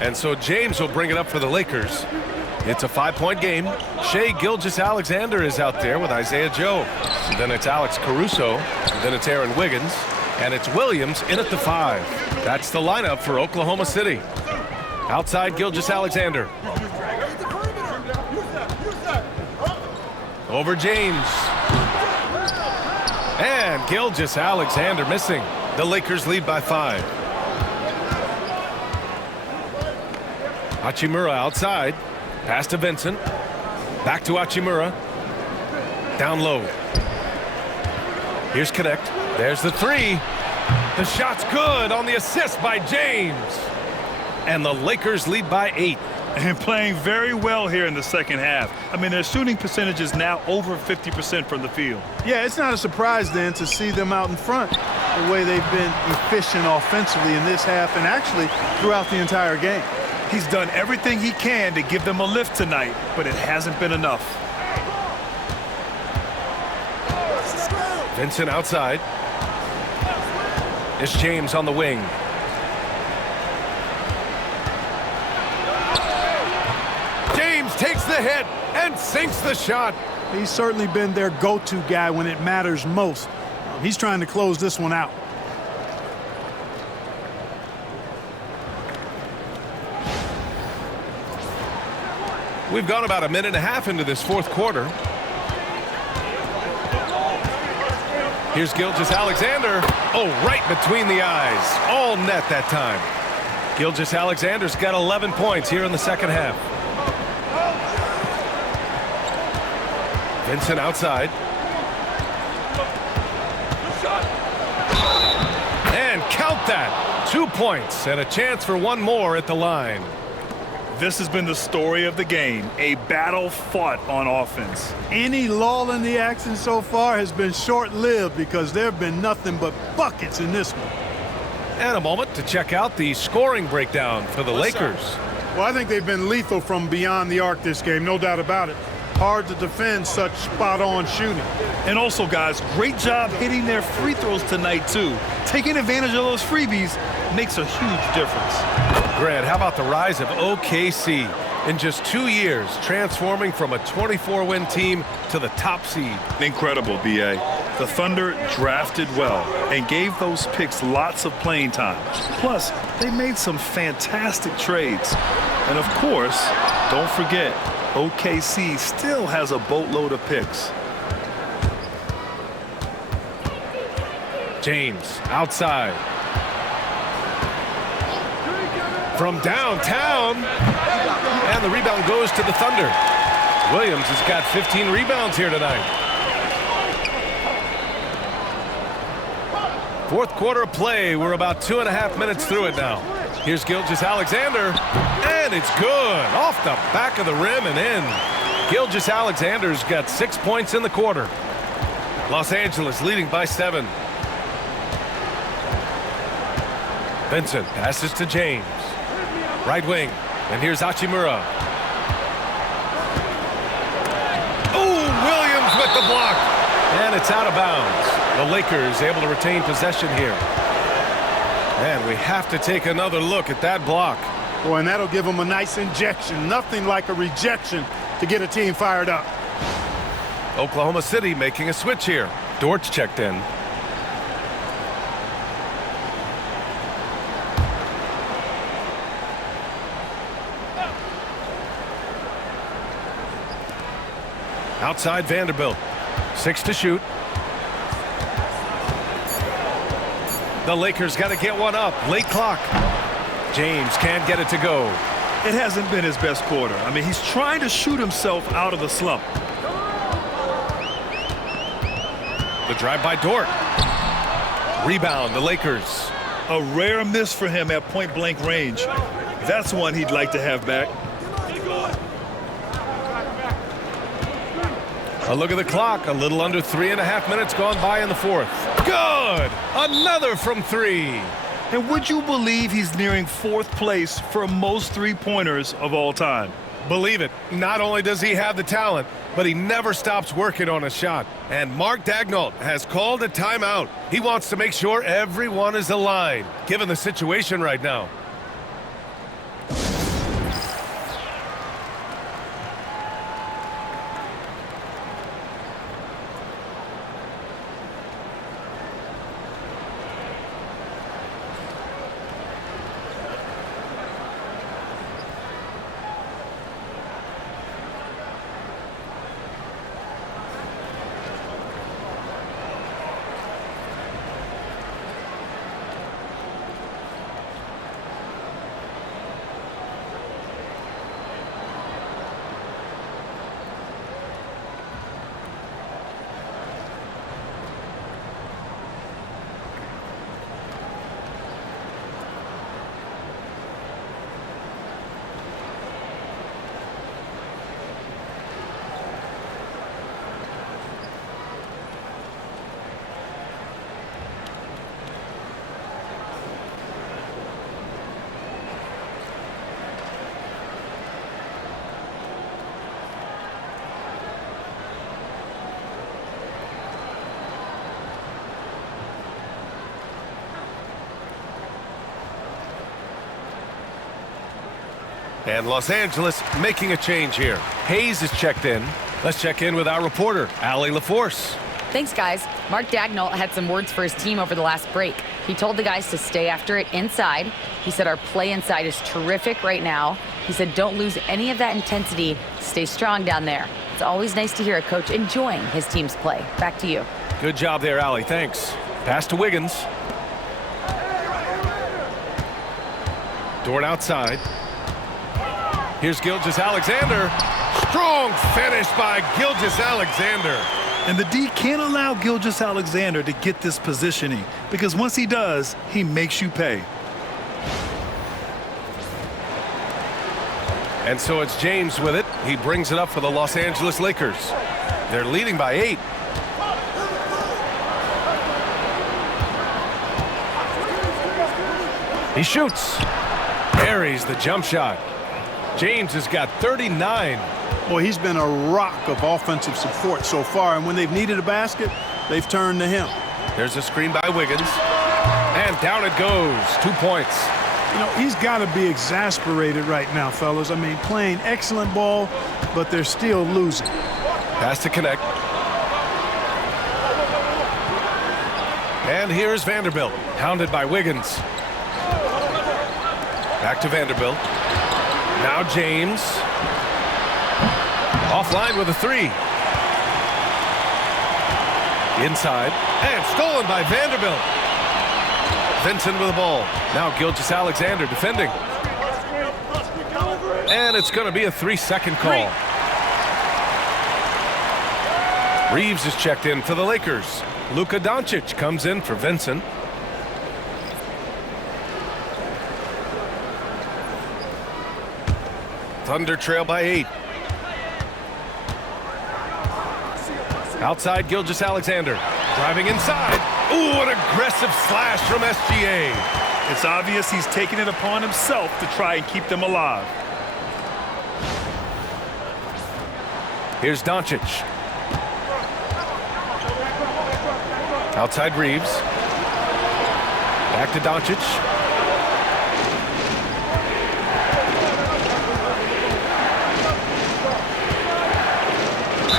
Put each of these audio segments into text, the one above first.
And so James will bring it up for the Lakers. It's a 5-point game. Shai Gilgeous-Alexander is out there with Isaiah Joe. Then it's Alex Caruso. Then it's Aaron Wiggins. And it's Williams in at the 5. That's the lineup for Oklahoma City. Outside Gilgeous-Alexander. Over James. And Gilgeous-Alexander missing. The Lakers lead by 5. Hachimura outside. Pass to Vincent. Back to Hachimura. Down low. Here's Connect. There's the 3. The shot's good on the assist by James. And the Lakers lead by 8. And playing very well here in the second half. I mean, their shooting percentage is now over 50% from the field. Yeah, it's not a surprise then to see them out in front the way they've been efficient offensively in this half and actually throughout the entire game. He's done everything he can to give them a lift tonight, but it hasn't been enough. Vincent outside. It's James on the wing. James takes the hit and sinks the shot. He's certainly been their go-to guy when it matters most. He's trying to close this one out. We've gone about a minute and a half into this fourth quarter. Here's Gilgeous-Alexander. Oh, right between the eyes. All net that time. Gilgeous-Alexander's got 11 points here in the second half. Vincent outside. And count that. 2 points and a chance for one more at the line. This has been the story of the game, a battle fought on offense. Any lull in the action so far has been short-lived because there have been nothing but buckets in this one. And a moment to check out the scoring breakdown for the Lakers. Well, I think they've been lethal from beyond the arc this game, no doubt about it. Hard to defend such spot-on shooting. And also, guys, great job hitting their free throws tonight, too. Taking advantage of those freebies makes a huge difference. Grant, how about the rise of OKC in just 2 years, transforming from a 24-win team to the top seed? Incredible, B.A. The Thunder drafted well and gave those picks lots of playing time. Plus, they made some fantastic trades. And, of course, don't forget, OKC still has a boatload of picks. James outside. From downtown. And the rebound goes to the Thunder. Williams has got 15 rebounds here tonight. Fourth quarter of play. We're about 2.5 minutes through it now. Here's Gilgeous-Alexander. And it's good. Off the back of the rim and in. Gilgeous-Alexander's got 6 points in the quarter. Los Angeles leading by 7. Vincent passes to James. Right wing. And here's Hachimura. Oh, Williams with the block. And it's out of bounds. The Lakers able to retain possession here. And we have to take another look at that block. Boy, and that'll give them a nice injection. Nothing like a rejection to get a team fired up. Oklahoma City making a switch here. Dortch checked in. Outside Vanderbilt. 6 to shoot. The Lakers got to get one up. Late clock. James can't get it to go. It hasn't been his best quarter. I mean, he's trying to shoot himself out of the slump. The drive by Dort. Rebound, the Lakers. A rare miss for him at point-blank range. That's one he'd like to have back. A look at the clock. A little under 3.5 minutes gone by in the fourth. Good! Another from 3. And would you believe he's nearing 4th place for most three-pointers of all time? Believe it. Not only does he have the talent, but he never stops working on a shot. And Mark Daigneault has called a timeout. He wants to make sure everyone is aligned, given the situation right now. And Los Angeles making a change here. Hayes is checked in. Let's check in with our reporter, Allie LaForce. Thanks, guys. Mark Dagnall had some words for his team over the last break. He told the guys to stay after it inside. He said our play inside is terrific right now. He said don't lose any of that intensity. Stay strong down there. It's always nice to hear a coach enjoying his team's play. Back to you. Good job there, Allie. Thanks. Pass to Wiggins. Dort outside. Here's Gilgeous-Alexander. Strong finish by Gilgeous-Alexander. And the D can't allow Gilgeous-Alexander to get this positioning, because once he does, he makes you pay. And so it's James with it. He brings it up for the Los Angeles Lakers. They're leading by 8. He shoots. Buries the jump shot. James has got 39. Boy, he's been a rock of offensive support so far, and when they've needed a basket, they've turned to him. There's a screen by Wiggins. And down it goes. 2 points. You know, he's got to be exasperated right now, fellas. I mean, playing excellent ball, but they're still losing. Pass to connect. And here's Vanderbilt, hounded by Wiggins. Back to Vanderbilt. Now James. Offline with a 3. Inside. And stolen by Vanderbilt. Vincent with the ball. Now Gilgeous-Alexander defending. And it's going to be a 3-second call. Reeves is checked in for the Lakers. Luka Doncic comes in for Vincent. Thunder trail by 8. Outside Gilgeous-Alexander. Driving inside. Ooh, an aggressive slash from SGA. It's obvious he's taking it upon himself to try and keep them alive. Here's Doncic. Outside Reeves. Back to Doncic.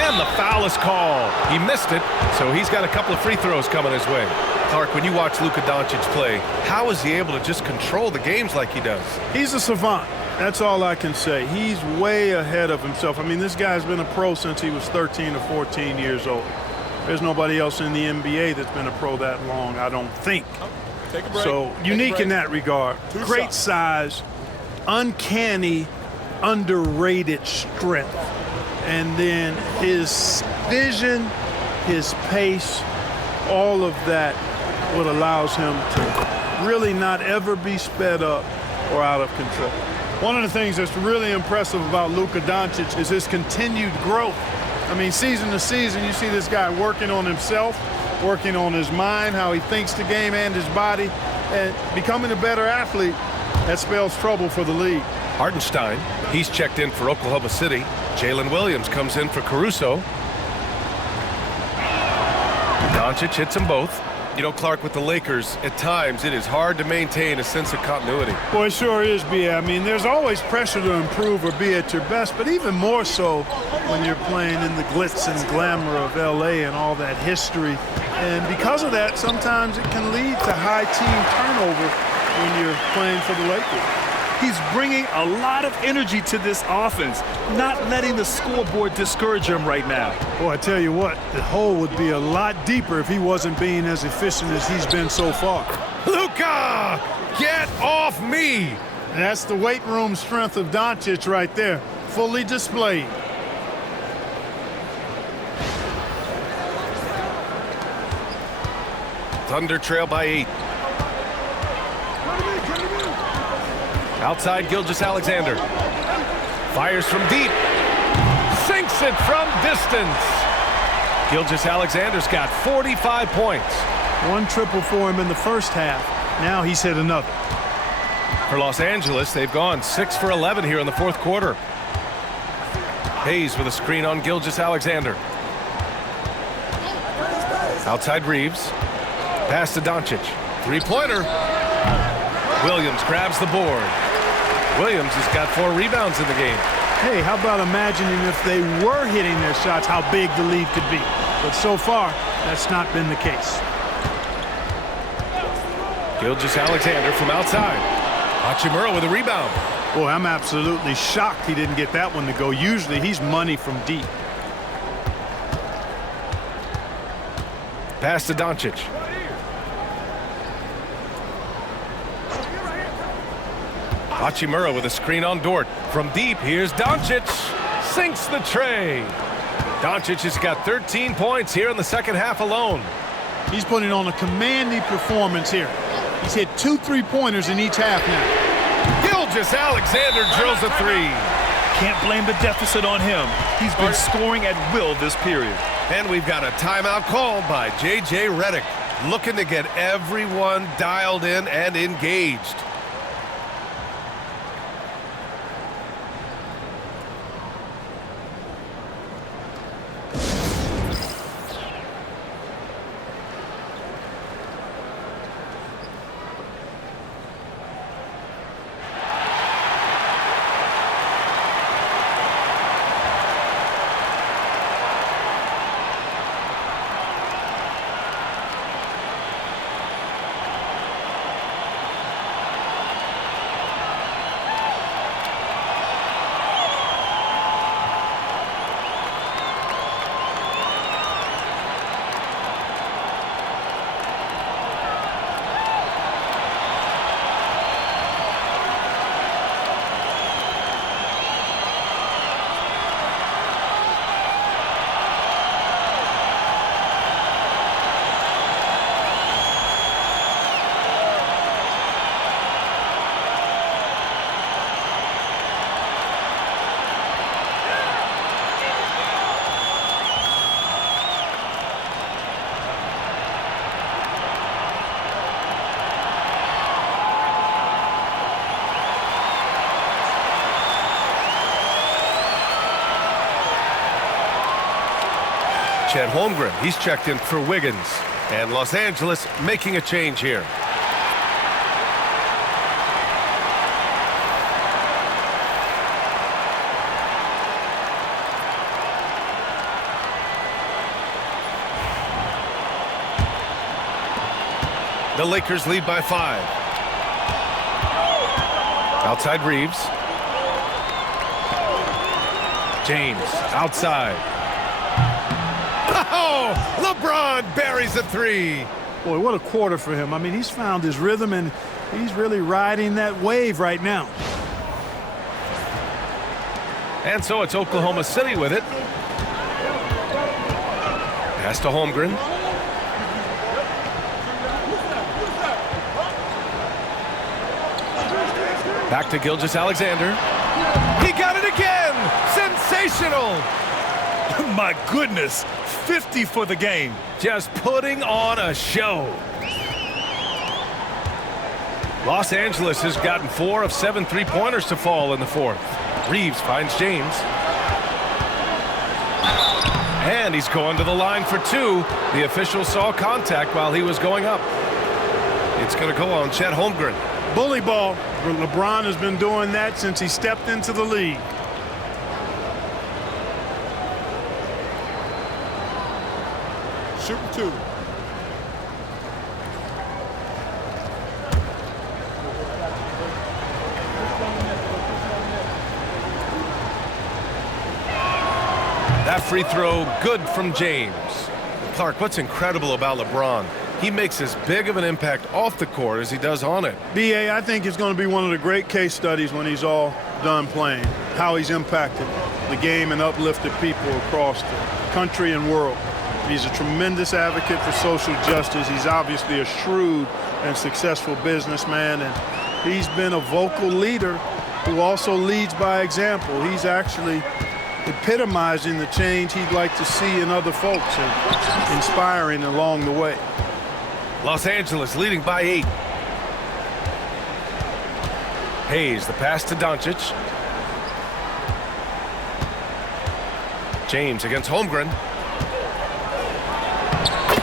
And the foul is called. He missed it, so he's got a couple of free throws coming his way. Clark, when you watch Luka Doncic play, how is he able to just control the games like he does? He's a savant. That's all I can say. He's way ahead of himself. I mean, this guy's been a pro since he was 13 or 14 years old. There's nobody else in the NBA that's been a pro that long, I don't think. Take a break. So unique in that regard. Great size, uncanny, underrated strength. And then his vision, his pace, all of that what allows him to really not ever be sped up or out of control. One of the things that's really impressive about Luka Doncic is his continued growth. I mean, season to season, you see this guy working on himself, working on his mind, how he thinks the game and his body, and becoming a better athlete. That spells trouble for the league. Hartenstein, he's checked in for Oklahoma City. Jalen Williams comes in for Caruso. Doncic hits them both. You know, Clark, with the Lakers, at times it is hard to maintain a sense of continuity. Boy, it sure is, B. I mean, there's always pressure to improve or be at your best, but even more so when you're playing in the glitz and glamour of L.A. and all that history. And because of that, sometimes it can lead to high team turnover when you're playing for the Lakers. He's bringing a lot of energy to this offense, not letting the scoreboard discourage him right now. Boy, I tell you what, the hole would be a lot deeper if he wasn't being as efficient as he's been so far. Luka, get off me! And that's the weight room strength of Doncic right there, fully displayed. Thunder trail by 8. Outside Gilgeous-Alexander. Fires from deep. Sinks it from distance. Gilgeous-Alexander's got 45 points. One triple for him in the first half. Now he's hit another. For Los Angeles, they've gone 6 for 11 here in the fourth quarter. Hayes with a screen on Gilgeous-Alexander. Outside Reeves. Pass to Doncic. Three-pointer. Williams grabs the board. Williams has got 4 rebounds in the game. Hey, how about imagining if they were hitting their shots, how big the lead could be. But so far, that's not been the case. Gilgeous-Alexander from outside. Hachimura with a rebound. Boy, I'm absolutely shocked he didn't get that one to go. Usually he's money from deep. Pass to Doncic. Hachimura with a screen on Dort. From deep, here's Doncic. Sinks the tray. Doncic has got 13 points here in the second half alone. He's putting on a commanding performance here. He's hit 2 3-pointers in each half now. Gilgeous-Alexander drills a 3. Can't blame the deficit on him. He's been scoring at will this period. And we've got a timeout called by J.J. Redick, looking to get everyone dialed in and engaged. Chet Holmgren, he's checked in for Wiggins. And Los Angeles making a change here. The Lakers lead by 5. Outside Reeves. James outside. Oh, LeBron buries a 3. Boy, what a quarter for him. I mean, he's found his rhythm, and he's really riding that wave right now. And so it's Oklahoma City with it. Pass to Holmgren. Back to Gilgeous-Alexander. He got it again! Sensational! My goodness, 50 for the game. Just putting on a show. Los Angeles has gotten 4 of 7 3-pointers to fall in the 4th. Reeves finds James. And he's going to the line for 2. The official saw contact while he was going up. It's going to go on Chet Holmgren. Bully ball. LeBron has been doing that since he stepped into the league. Shooting 2. That free throw good from James. Clark, what's incredible about LeBron? He makes as big of an impact off the court as he does on it. B.A., I think it's going to be one of the great case studies when he's all done playing, how he's impacted the game and uplifted people across the country and world. He's a tremendous advocate for social justice. He's obviously a shrewd and successful businessman, and he's been a vocal leader who also leads by example. He's actually epitomizing the change he'd like to see in other folks and inspiring along the way. Los Angeles leading by 8. Hayes, the pass to Doncic. James against Holmgren.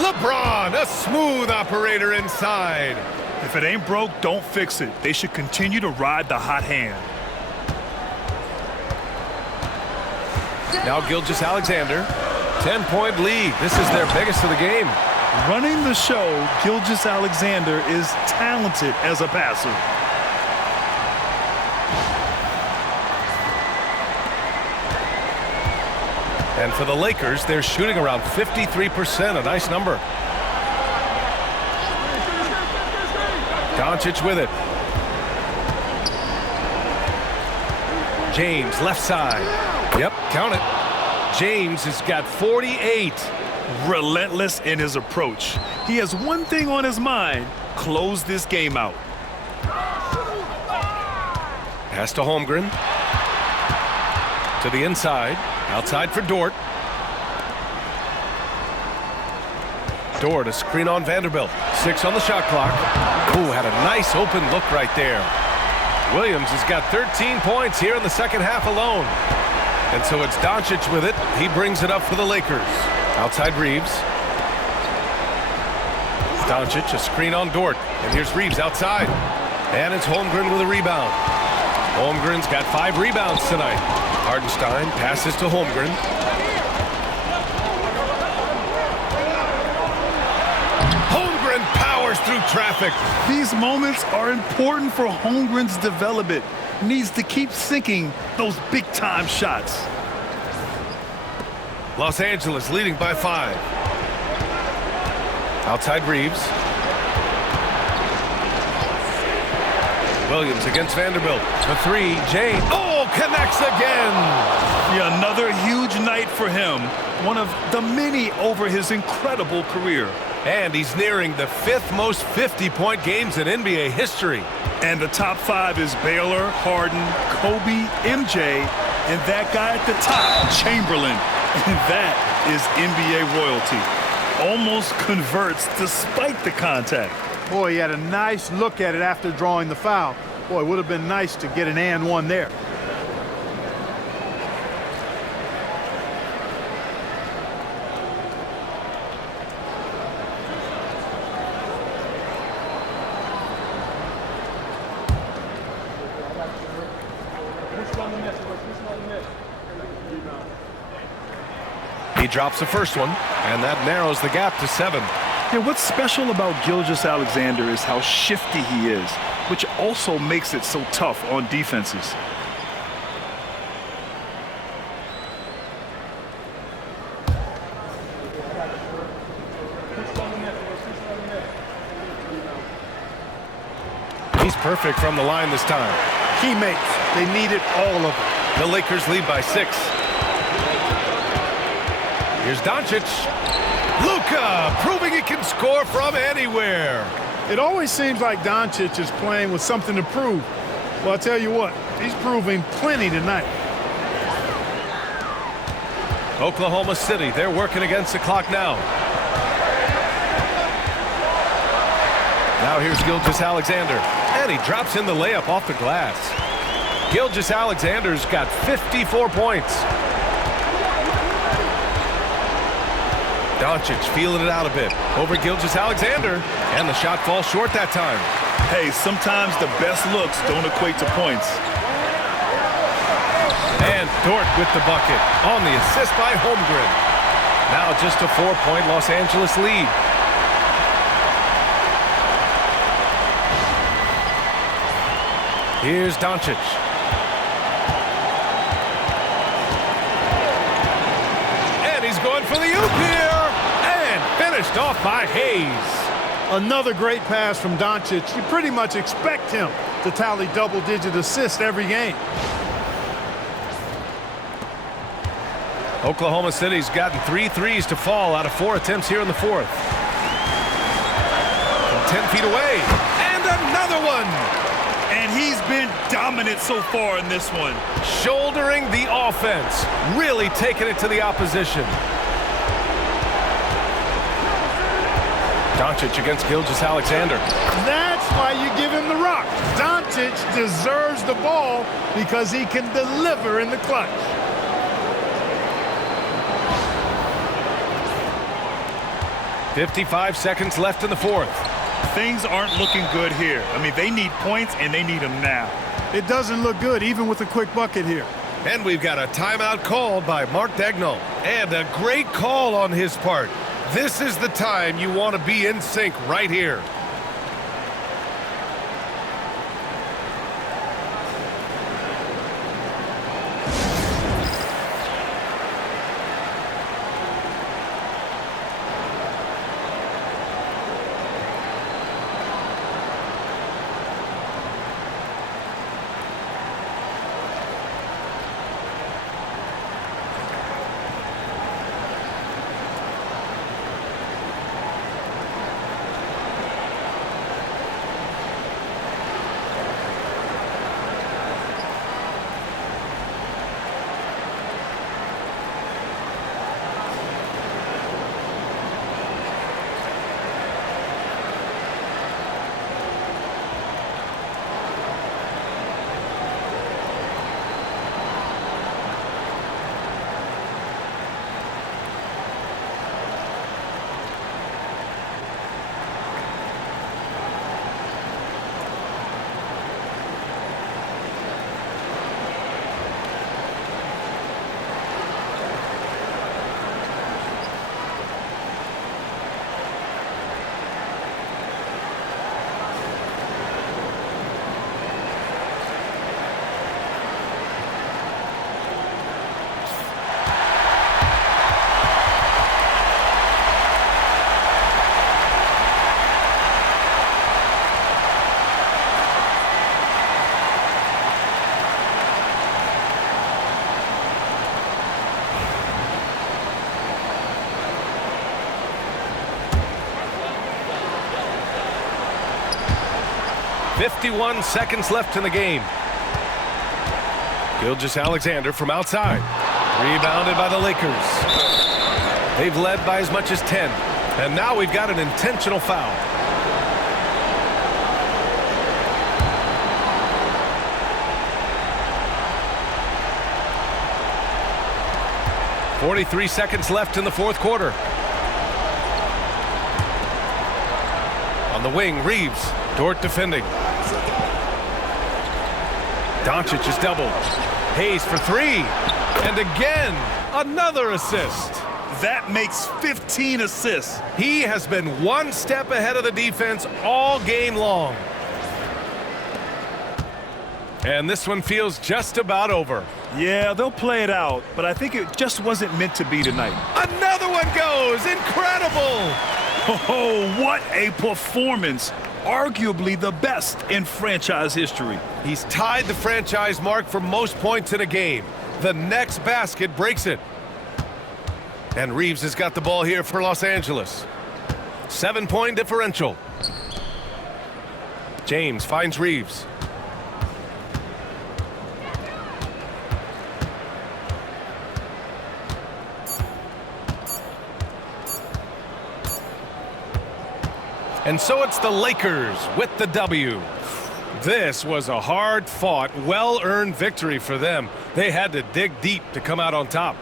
LeBron, a smooth operator inside. If it ain't broke, don't fix it. They should continue to ride the hot hand. Now Gilgeous Alexander, 10-point lead. This is their biggest of the game. Running the show, Gilgeous Alexander is talented as a passer. And for the Lakers, they're shooting around 53%, a nice number. Doncic with it. James, left side. Yep, count it. James has got 48. Relentless in his approach. He has one thing on his mind: close this game out. Pass to Holmgren. To the inside. Outside for Dort. Dort, a screen on Vanderbilt. 6 on the shot clock. Ooh, had a nice open look right there. Williams has got 13 points here in the second half alone. And so it's Doncic with it. He brings it up for the Lakers. Outside Reeves. Doncic, a screen on Dort. And here's Reeves outside. And it's Holmgren with a rebound. Holmgren's got 5 rebounds tonight. Hardenstein passes to Holmgren. Holmgren powers through traffic. These moments are important for Holmgren's development. Needs to keep sinking those big-time shots. Los Angeles leading by 5. Outside Reeves. Williams against Vanderbilt. The 3, James. Oh, connects again. Yeah, another huge night for him. One of the many over his incredible career. And he's nearing the 5th most 50-point games in NBA history. And the top 5 is Baylor, Harden, Kobe, MJ, and that guy at the top, Chamberlain. And that is NBA royalty. Almost converts despite the contact. Boy, he had a nice look at it after drawing the foul. Boy, it would have been nice to get an and one there. He drops the first one, and that narrows the gap to 7. Yeah, what's special about Gilgeous Alexander is how shifty he is, which also makes it so tough on defenses. He's perfect from the line this time. Teammates, they needed all of them. The Lakers lead by 6. Here's Doncic. Luka proving he can score from anywhere. It always seems like Doncic is playing with something to prove. Well, I'll tell you what, he's proving plenty tonight. Oklahoma City, they're working against the clock now. Now here's Gilgeous Alexander. And he drops in the layup off the glass. Gilgeous Alexander's got 54 points. Doncic feeling it out a bit over Gilgeous Alexander, and the shot falls short that time. Hey, sometimes the best looks don't equate to points. And Dort with the bucket on the assist by Holmgren. Now just a 4-point Los Angeles lead. Here's Doncic. And he's going for the oop here. Finished off by Hayes. Another great pass from Doncic. You pretty much expect him to tally double-digit assists every game. Oklahoma City's gotten 3 threes to fall out of 4 attempts here in the 4th. From 10 feet away. And another one. And he's been dominant so far in this one. Shouldering the offense. Really taking it to the opposition. Doncic against Gilgeous Alexander. That's why you give him the rock. Doncic deserves the ball because he can deliver in the clutch. .55 seconds left in the 4th. Things aren't looking good here. I mean, they need points, and they need them now. It doesn't look good, even with a quick bucket here. And we've got a timeout called by Mark Daigneault. And a great call on his part. This is the time you want to be in sync right here. .51 seconds left in the game. Gilgeous-Alexander from outside. Rebounded by the Lakers. They've led by as much as 10. And now we've got an intentional foul. .43 seconds left in the fourth quarter. On the wing, Reeves. Dort defending. Doncic is doubled. Hayes for three. And again, another assist. That makes 15 assists. He has been one step ahead of the defense all game long. And this one feels just about over. Yeah, they'll play it out, but I think it just wasn't meant to be tonight. Another one goes. Incredible. Oh, what a performance. Arguably the best in franchise history. He's tied the franchise mark for most points in a game. The next basket breaks it. And Reeves has got the ball here for Los Angeles. 7-point differential. James finds Reeves. And so it's the Lakers with the W. This was a hard-fought, well-earned victory for them. They had to dig deep to come out on top.